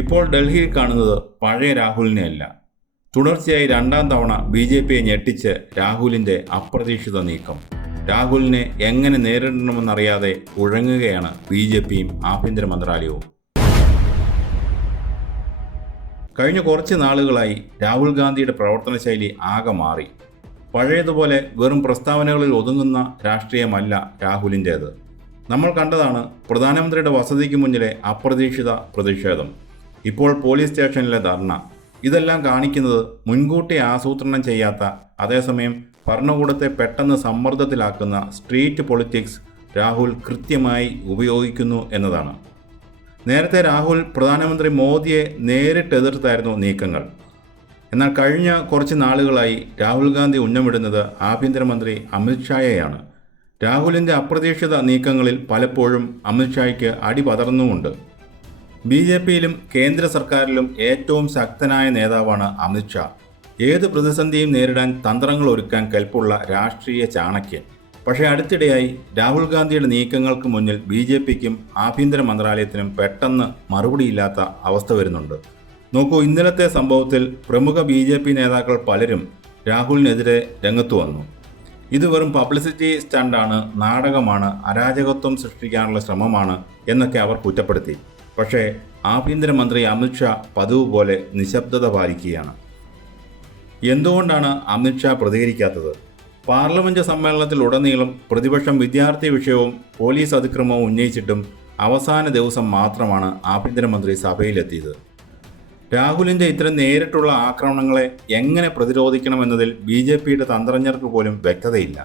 ഇപ്പോൾ ഡൽഹിയിൽ കാണുന്നത് പഴയ രാഹുലിനെയല്ല. തുടർച്ചയായി രണ്ടാം തവണ BJPയെ ഞെട്ടിച്ച് രാഹുലിൻ്റെ അപ്രതീക്ഷിത നീക്കം. രാഹുലിനെ എങ്ങനെ നേരിടണമെന്നറിയാതെ ഉഴങ്ങുകയാണ് BJPയും ആഭ്യന്തര മന്ത്രാലയവും. കഴിഞ്ഞ കുറച്ച് നാളുകളായി രാഹുൽ ഗാന്ധിയുടെ പ്രവർത്തന ശൈലി ആകെ മാറി. പഴയതുപോലെ വെറും പ്രസ്താവനകളിൽ ഒതുങ്ങുന്ന രാഷ്ട്രീയമല്ല രാഹുലിൻ്റേത്. നമ്മൾ കണ്ടതാണ് പ്രധാനമന്ത്രിയുടെ വസതിക്ക് മുന്നിലെ അപ്രതീക്ഷിത പ്രതിഷേധം, ഇപ്പോൾ പോലീസ് സ്റ്റേഷനിലെ ധർണ. ഇതെല്ലാം കാണിക്കുന്നത് മുൻകൂട്ടി ആസൂത്രണം ചെയ്യാത്ത, അതേസമയം ഭരണകൂടത്തെ പെട്ടെന്ന് സമ്മർദ്ദത്തിലാക്കുന്ന സ്ട്രീറ്റ് പൊളിറ്റിക്സ് രാഹുൽ കൃത്യമായി ഉപയോഗിക്കുന്നു എന്നതാണ്. നേരത്തെ രാഹുൽ പ്രധാനമന്ത്രി മോദിയെ നേരിട്ടെതിർത്തായിരുന്നു നീക്കങ്ങൾ. എന്നാൽ കഴിഞ്ഞ കുറച്ച് നാളുകളായി രാഹുൽ ഗാന്ധി ഉന്നമിടുന്നത് ആഭ്യന്തരമന്ത്രി അമിത്ഷായെയാണ്. രാഹുലിൻ്റെ അപ്രതീക്ഷിത നീക്കങ്ങളിൽ പലപ്പോഴും അമിത്ഷായ്ക്ക് അടി പതർന്നുമുണ്ട്. BJPയിലും കേന്ദ്ര സർക്കാരിലും ഏറ്റവും ശക്തനായ നേതാവാണ് അമിത്ഷാ. ഏത് പ്രതിസന്ധിയും നേരിടാൻ തന്ത്രങ്ങൾ ഒരുക്കാൻ കെൽപ്പുള്ള രാഷ്ട്രീയ ചാണക്യൻ. പക്ഷേ അടുത്തിടെയായി രാഹുൽ ഗാന്ധിയുടെ നീക്കങ്ങൾക്ക് മുന്നിൽ BJPക്കും ആഭ്യന്തര മന്ത്രാലയത്തിനും പെട്ടെന്ന് മറുപടിയില്ലാത്ത അവസ്ഥ വരുന്നുണ്ട്. നോക്കൂ, ഇന്നലത്തെ സംഭവത്തിൽ പ്രമുഖ BJP നേതാക്കൾ പലരും രാഹുലിനെതിരെ രംഗത്ത് വന്നു. ഇത് വെറും പബ്ലിസിറ്റി സ്റ്റണ്ടാണ്, നാടകമാണ്, അരാജകത്വം സൃഷ്ടിക്കാനുള്ള ശ്രമമാണ് എന്നൊക്കെ അവർ കുറ്റപ്പെടുത്തി. പക്ഷേ ആഭ്യന്തരമന്ത്രി അമിത്ഷാ പതിവ് പോലെ നിശബ്ദത പാലിക്കുകയാണ്. എന്തുകൊണ്ടാണ് അമിത്ഷാ പ്രതികരിക്കാത്തത്? പാർലമെന്റ് സമ്മേളനത്തിലുടനീളം പ്രതിപക്ഷം വിദ്യാർത്ഥി വിഷയവും പോലീസ് അതിക്രമവും ഉന്നയിച്ചിട്ടും അവസാന ദിവസം മാത്രമാണ് ആഭ്യന്തരമന്ത്രി സഭയിലെത്തിയത്. രാഹുലിൻ്റെ ഇത്തരം നേരിട്ടുള്ള ആക്രമണങ്ങളെ എങ്ങനെ പ്രതിരോധിക്കണമെന്നതിൽ BJPയുടെ തന്ത്രജ്ഞർക്ക് പോലും വ്യക്തതയില്ല.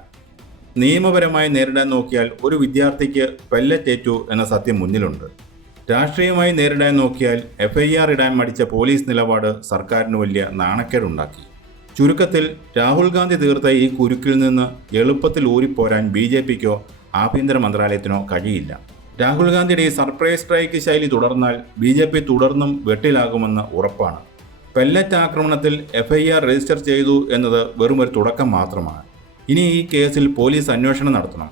നിയമപരമായി നേരിടാൻ നോക്കിയാൽ ഒരു വിദ്യാർത്ഥിക്ക് പെല്ലറ്റേറ്റു എന്ന സത്യം മുന്നിലുണ്ട്. രാഷ്ട്രീയമായി നേരിടാൻ നോക്കിയാൽ FIR ഇടാൻ മടിച്ച പോലീസ് നിലപാട് സർക്കാരിന് വലിയ നാണക്കേടുണ്ടാക്കി. ചുരുക്കത്തിൽ രാഹുൽ ഗാന്ധി തീർത്ത ഈ കുരുക്കിൽ നിന്ന് എളുപ്പത്തിൽ ഊരിപ്പോരാൻ BJPക്കോ ആഭ്യന്തര മന്ത്രാലയത്തിനോ കഴിയില്ല. രാഹുൽ ഗാന്ധിയുടെ ഈ സർപ്രൈസ് സ്ട്രൈക്ക് ശൈലി തുടർന്നാൽ BJP തുടർന്നും വെട്ടിലാകുമെന്ന് ഉറപ്പാണ്. പെല്ലറ്റ് ആക്രമണത്തിൽ FIR രജിസ്റ്റർ ചെയ്തു എന്നത് വെറുമൊരു തുടക്കം മാത്രമാണ്. ഇനി ഈ കേസിൽ പോലീസ് അന്വേഷണം നടത്തണം.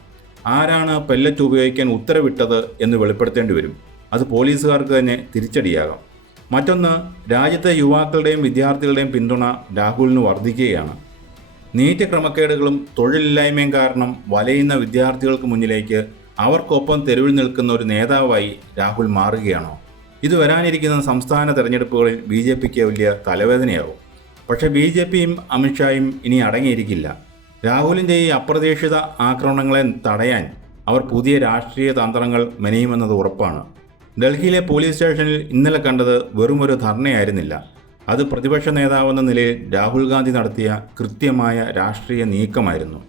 ആരാണ് പെല്ലറ്റ് ഉപയോഗിക്കാൻ ഉത്തരവിട്ടത് എന്ന് വെളിപ്പെടുത്തേണ്ടി വരും. അത് പോലീസുകാർക്ക് തന്നെ തിരിച്ചടിയാകാം. മറ്റൊന്ന്, രാജ്യത്തെ യുവാക്കളുടെയും വിദ്യാർത്ഥികളുടെയും പിന്തുണ രാഹുലിന് വർദ്ധിക്കുകയാണ്. നീറ്റ് ക്രമക്കേടുകളും തൊഴിലില്ലായ്മയും കാരണം വലയുന്ന വിദ്യാർത്ഥികൾക്ക് മുന്നിലേക്ക് അവർക്കൊപ്പം തെരുവിൽ നിൽക്കുന്ന ഒരു നേതാവായി രാഹുൽ മാറുകയാണോ? ഇത് വരാനിരിക്കുന്ന സംസ്ഥാന തെരഞ്ഞെടുപ്പുകളിൽ BJPക്ക് വലിയ തലവേദനയാവും. പക്ഷേ BJPയും അമിത്ഷായും ഇനി അടങ്ങിയിരിക്കില്ല. രാഹുലിൻ്റെ ഈ അപ്രതീക്ഷിത ആക്രമണങ്ങളെ തടയാൻ അവർ പുതിയ രാഷ്ട്രീയ തന്ത്രങ്ങൾ മെനയുമെന്നത് ഉറപ്പാണ്. ഡൽഹിയിലെ പോലീസ് സ്റ്റേഷനിൽ ഇന്നലെ കണ്ടത് വെറുമൊരു ധർണയായിരുന്നില്ല. അത് പ്രതിപക്ഷ നേതാവെന്ന നിലയിൽ രാഹുൽ ഗാന്ധി നടത്തിയ കൃത്യമായ രാഷ്ട്രീയ നീക്കമായിരുന്നു.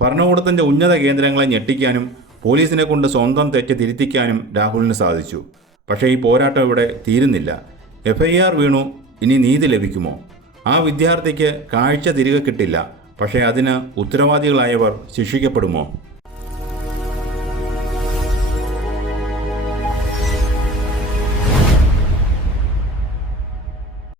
ഭരണകൂടത്തിൻ്റെ ഉന്നത കേന്ദ്രങ്ങളെ ഞെട്ടിക്കാനും പോലീസിനെ കൊണ്ട് സ്വന്തം തെറ്റ് തിരുത്തിക്കാനും രാഹുലിന് സാധിച്ചു. പക്ഷേ ഈ പോരാട്ടം ഇവിടെ തീരുന്നില്ല. FIR വീണു, ഇനി നീതി ലഭിക്കുമോ? ആ വിദ്യാർത്ഥിക്ക് കാഴ്ച തിരികെ കിട്ടില്ല, പക്ഷേ അതിന് ഉത്തരവാദികളായവർ ശിക്ഷിക്കപ്പെടുമോ?